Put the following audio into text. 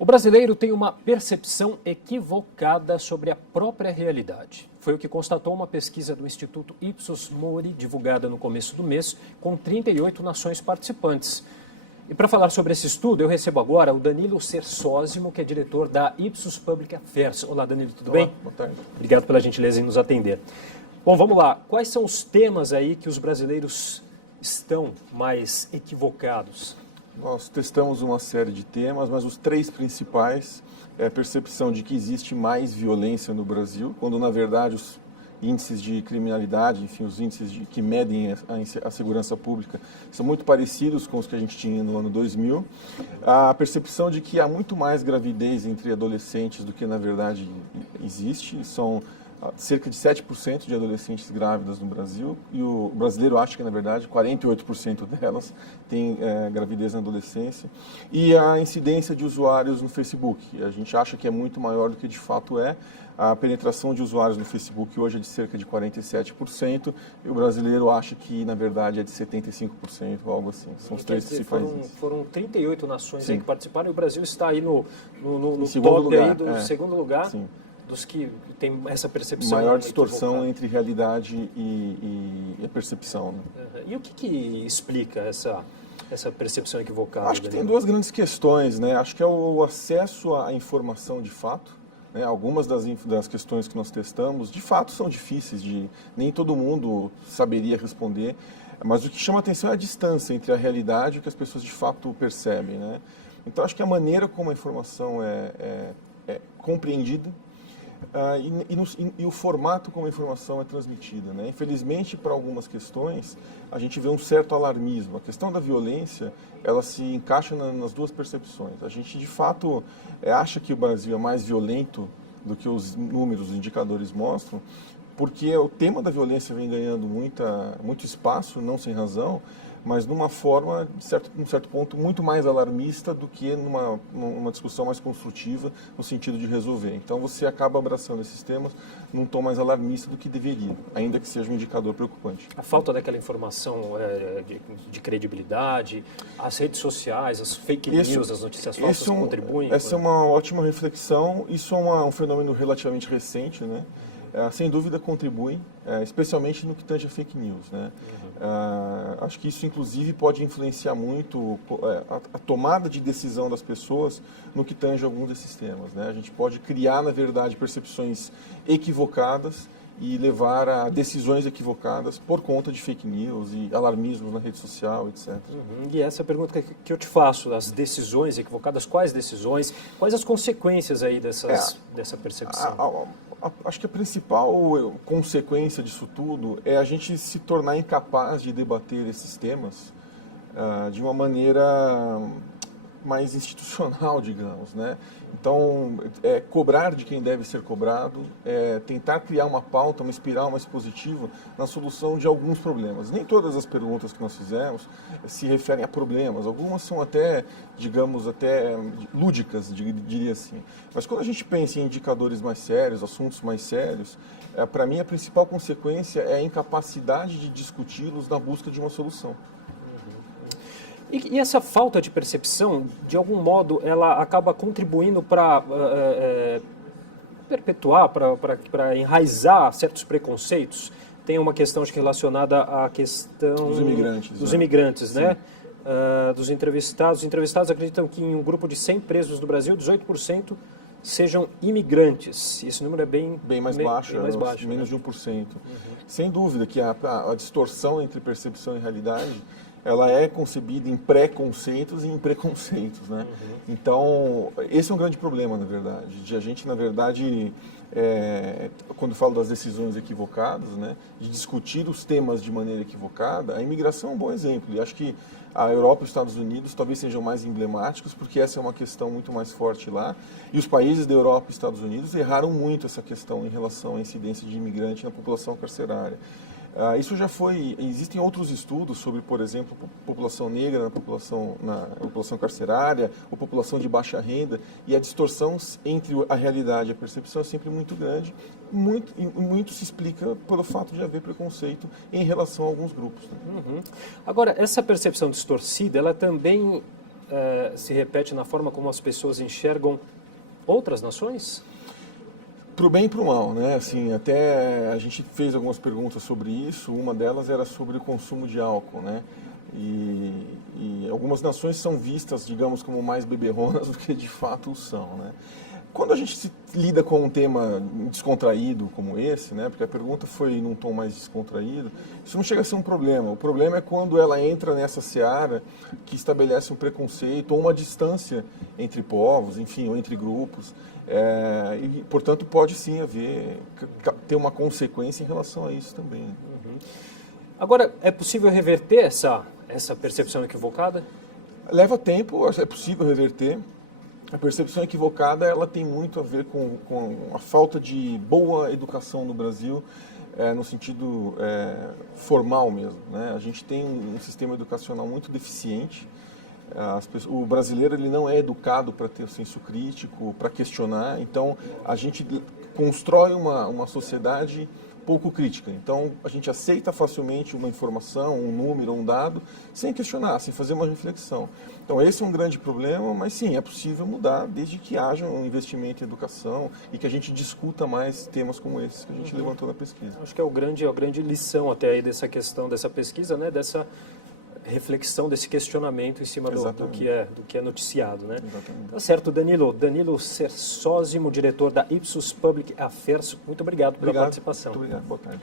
O brasileiro tem uma percepção equivocada sobre a própria realidade. Foi o que constatou uma pesquisa do Instituto Ipsos Mori, divulgada no começo do mês, com 38 nações participantes. E para falar sobre esse estudo, eu recebo agora o Danilo Cersósimo, que é diretor da Ipsos Public Affairs. Olá, Danilo, tudo bem? Boa tarde. Obrigado pela gentileza em nos atender. Bom, vamos lá. Quais são os temas aí que os brasileiros estão mais equivocados? Nós testamos uma série de temas, mas os três principais é a percepção de que existe mais violência no Brasil, quando na verdade os índices de criminalidade, enfim, os índices que medem a segurança pública são muito parecidos com os que a gente tinha no ano 2000. A percepção de que há muito mais gravidez entre adolescentes do que na verdade existe, são cerca de 7% de adolescentes grávidas no Brasil, e o brasileiro acha que, na verdade, 48% delas têm gravidez na adolescência. E a incidência de usuários no Facebook, a gente acha que é muito maior do que de fato é. A penetração de usuários no Facebook hoje é de cerca de 47%, e o brasileiro acha que, na verdade, é de 75%, algo assim. São os três principais. Foram 38 nações aí que participaram, e o Brasil está aí no segundo top lugar, aí do segundo lugar. Sim. Dos que tem essa percepção. Maior distorção entre realidade e a percepção. Né? E o que explica essa percepção equivocada? Acho que tem duas grandes questões, né? Acho que é o acesso à informação de fato. Né? Algumas das questões que nós testamos, de fato, são difíceis, nem todo mundo saberia responder, mas o que chama atenção é a distância entre a realidade e o que as pessoas de fato percebem. Né? Então, acho que a maneira como a informação é compreendida, e o formato como a informação é transmitida. Né? Infelizmente, para algumas questões, a gente vê um certo alarmismo. A questão da violência, ela se encaixa nas duas percepções. A gente, de fato, acha que o Brasil é mais violento do que os números, os indicadores mostram, porque o tema da violência vem ganhando muito espaço, não sem razão, mas numa forma, num certo ponto, muito mais alarmista do que numa discussão mais construtiva, no sentido de resolver. Então, você acaba abraçando esses temas num tom mais alarmista do que deveria, ainda que seja um indicador preocupante. A falta daquela informação de credibilidade, as redes sociais, as fake news, as notícias falsas contribuem? Essa é uma ótima reflexão. Isso é um fenômeno relativamente recente, né? Sem dúvida contribuem, especialmente no que tange a fake news. Né? Acho que isso, inclusive, pode influenciar muito a tomada de decisão das pessoas no que tange alguns desses temas. Né? A gente pode criar, na verdade, percepções equivocadas e levar a decisões equivocadas por conta de fake news e alarmismos na rede social, etc. E essa é a pergunta que eu te faço, as decisões equivocadas, quais decisões, quais as consequências aí dessa percepção? Acho que a principal consequência disso tudo é a gente se tornar incapaz de debater esses temas de uma maneira mais institucional, digamos, né? Então, cobrar de quem deve ser cobrado, tentar criar uma pauta, uma espiral mais positiva na solução de alguns problemas. Nem todas as perguntas que nós fizemos se referem a problemas, algumas são até, digamos, até lúdicas, diria assim. Mas quando a gente pensa em indicadores mais sérios, assuntos mais sérios, para mim a principal consequência é a incapacidade de discuti-los na busca de uma solução. E essa falta de percepção, de algum modo, ela acaba contribuindo para perpetuar, para enraizar certos preconceitos? Tem uma questão acho que relacionada à questão dos imigrantes, né? Dos entrevistados. Os entrevistados acreditam que em um grupo de 100 presos do Brasil, 18% sejam imigrantes. Esse número é bem mais baixo, menos de 1%. Sem dúvida que a distorção entre percepção e realidade ela é concebida em pré-conceitos e em preconceitos, né? Então, esse é um grande problema, na verdade, de a gente, na verdade, quando falo das decisões equivocadas, né, de discutir os temas de maneira equivocada, a imigração é um bom exemplo, e acho que a Europa e os Estados Unidos talvez sejam mais emblemáticos, porque essa é uma questão muito mais forte lá, e os países da Europa e Estados Unidos erraram muito essa questão em relação à incidência de imigrante na população carcerária. Isso já existem outros estudos sobre, por exemplo, população negra na população carcerária, ou população de baixa renda, e a distorção entre a realidade e a percepção é sempre muito grande, muito se explica pelo fato de haver preconceito em relação a alguns grupos. Né? Agora, essa percepção distorcida, ela também se repete na forma como as pessoas enxergam outras nações? Para o bem e para o mal, né? Assim, até a gente fez algumas perguntas sobre isso. Uma delas era sobre o consumo de álcool, né? E algumas nações são vistas, digamos, como mais beberronas do que de fato são, né? Quando a gente se lida com um tema descontraído como esse, né? Porque a pergunta foi num tom mais descontraído, isso não chega a ser um problema. O problema é quando ela entra nessa seara que estabelece um preconceito ou uma distância entre povos, enfim, ou entre grupos. E, portanto, pode sim ter uma consequência em relação a isso também. Uhum. Agora, é possível reverter essa percepção equivocada? Leva tempo, é possível reverter. A percepção equivocada ela tem muito a ver com a falta de boa educação no Brasil, no sentido formal mesmo, né? A gente tem um sistema educacional muito deficiente. O brasileiro ele não é educado para ter o senso crítico, para questionar. Então, a gente constrói uma sociedade pouco crítica. Então, a gente aceita facilmente uma informação, um número, um dado, sem questionar, sem fazer uma reflexão. Então, esse é um grande problema, mas sim, é possível mudar desde que haja um investimento em educação e que a gente discuta mais temas como esses que a gente levantou na pesquisa. Acho que é a grande lição até aí dessa questão, dessa pesquisa, né? Dessa reflexão, desse questionamento em cima do que é noticiado, né? Exatamente. Tá certo, Danilo. Danilo Cersósimo, diretor da Ipsos Public Affairs. Muito obrigado pela participação. Muito obrigado. Boa tarde.